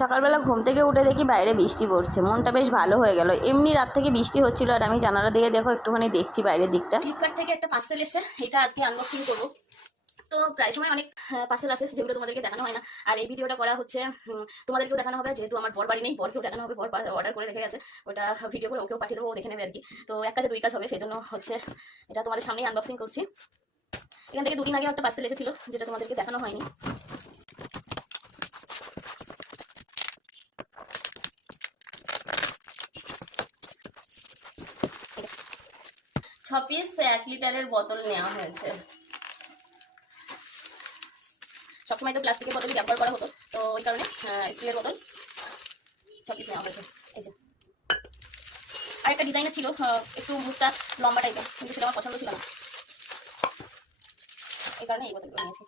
সকালবেলা ঘুম থেকে উঠে দেখি বাইরে বৃষ্টি পড়ছে, মনটা বেশ ভালো হয়ে গেল। এমনি রাত থেকে বৃষ্টি হচ্ছিল আর আমি জানালা দিয়ে দেখো একটুখানি দেখছি বাইরের দিকটা। ফ্লিপকার্ট থেকে একটা পার্সেল এসে এটা আজকে আনবক্সিং করবো। তো প্রায় সময় অনেক পার্সেল আসে যেগুলো তোমাদেরকে দেখানো হয় না, আর এই ভিডিওটা করা হচ্ছে তোমাদেরকেও দেখানো হবে, যেহেতু আমার বর বাড়ি নেই, বরকেও দেখানো হবে, বর অর্ডার করে রেখে গেছে, ওটা ভিডিও করে ওকেও পাঠিয়ে দেবো, ও দেখে নেবে আর কি। তো এক কাজে দুই কাজ হবে, সেই জন্য হচ্ছে এটা তোমাদের সামনেই আনবক্সিং করছি। এখান থেকে দুদিন আগে একটা পার্সেল এসেছিল যেটা তোমাদেরকে দেখানো হয়নি। 6 পিস 1 লিটারের বোতল নেওয়া হয়েছে। সবসময় তো প্লাস্টিকের বোতলই ব্যবহার করা হতো, তো ওই কারণে স্টিলের বোতল 6 পিস নেওয়া হয়েছে। এই যে আরেকটা ডিজাইনে ছিল একটু মুখটা লম্বা টাইপের, কিন্তু সেটা আমার পছন্দ ছিল না, এই কারণে এই বোতলগুলো নিয়েছি।